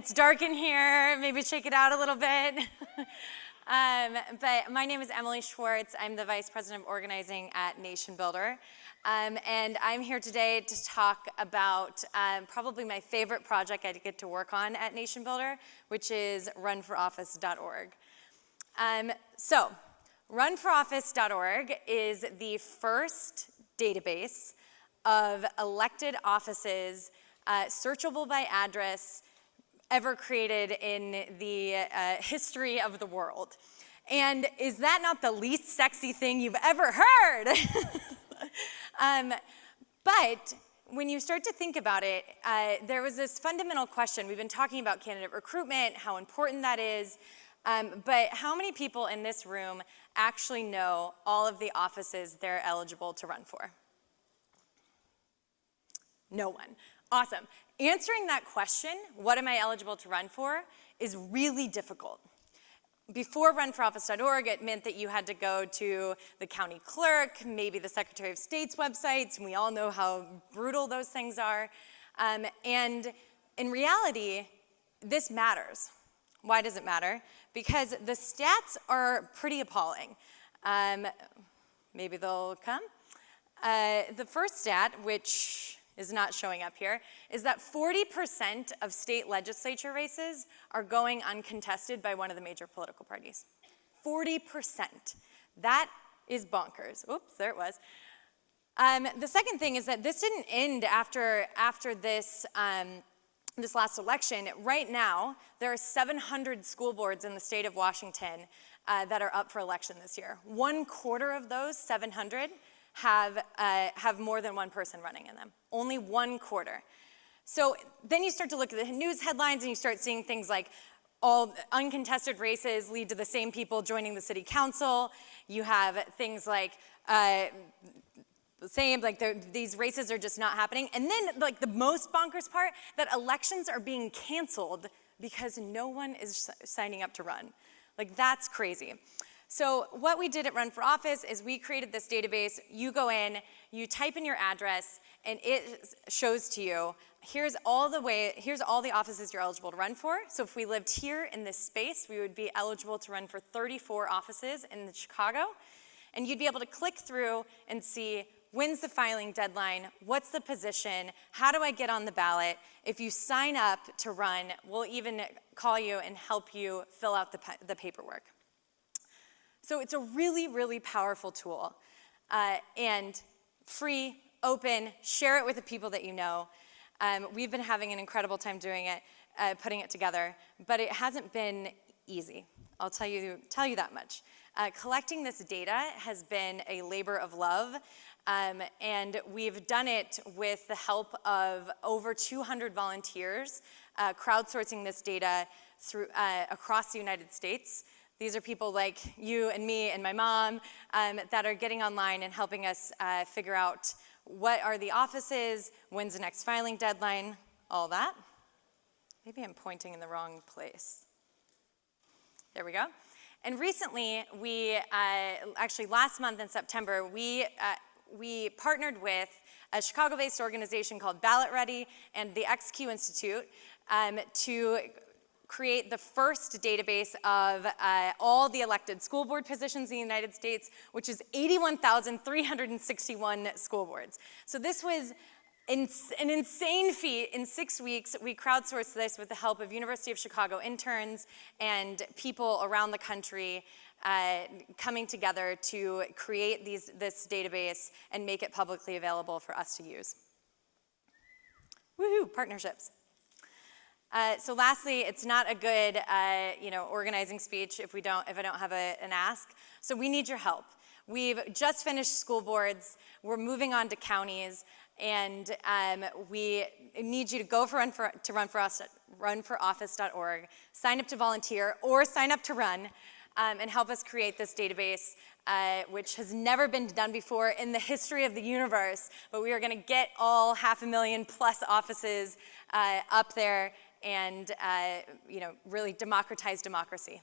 It's dark in here. Maybe shake it out a little bit. But my name is Emily Schwartz. I'm the Vice President of Organizing at NationBuilder. And I'm here today to talk about probably my favorite project I get to work on at NationBuilder, which is runforoffice.org. So runforoffice.org is the first database of elected offices searchable by address ever created in the history of the world. And is that not the least sexy thing you've ever heard? But when you start to think about it, there was this fundamental question. We've been talking about candidate recruitment, how important that is, but how many people in this room actually know all of the offices they're eligible to run for? No one. Awesome. Answering that question, what am I eligible to run for, is really difficult. Before runforoffice.org, it meant that you had to go to the county clerk, maybe the Secretary of State's websites, and we all know how brutal those things are. And in reality, this matters. Why does it matter? Because the stats are pretty appalling. Maybe they'll come. The first stat, which is not showing up here, is that 40% of state legislature races are going uncontested by one of the major political parties. 40%. That is bonkers. Oops, there it was. The second thing is that this didn't end after this, this last election. Right now, there are 700 school boards in the state of Washington that are up for election this year. 1/4 of those 700 have more than one person running in them. Only 1/4. So then you start to look at the news headlines and you start seeing things like all uncontested races lead to the same people joining the city council. You have things like these races are just not happening. And then like the most bonkers part, that elections are being canceled because no one is signing up to run. Like that's crazy. So what we did at Run for Office is we created this database. You go in, you type in your address, and it shows to you, here's all the offices you're eligible to run for. So if we lived here in this space, we would be eligible to run for 34 offices in Chicago. And you'd be able to click through and see, when's the filing deadline? What's the position? How do I get on the ballot? If you sign up to run, we'll even call you and help you fill out the paperwork. So it's a really, really powerful tool, and free, open, share it with the people that you know. We've been having an incredible time doing it, putting it together, but it hasn't been easy. I'll tell you that much. Collecting this data has been a labor of love, and we've done it with the help of over 200 volunteers, crowdsourcing this data through across the United States. These are people like you and me and my mom that are getting online and helping us figure out what are the offices, when's the next filing deadline, all that. Maybe I'm pointing in the wrong place. There we go. And recently, actually last month in September, we partnered with a Chicago-based organization called Ballot Ready and the XQ Institute to create the first database of all the elected school board positions in the United States, which is 81,361 school boards. So this was an insane feat. In 6 weeks, we crowdsourced this with the help of University of Chicago interns and people around the country coming together to create this database and make it publicly available for us to use. Woohoo, partnerships. So lastly, it's not a good organizing speech if I don't have an ask. So we need your help. We've just finished school boards. We're moving on to counties, and we need you to go to runforoffice.org, sign up to volunteer or sign up to run, and help us create this database, which has never been done before in the history of the universe. But we are going to get all 500,000 plus offices up there and really democratize democracy.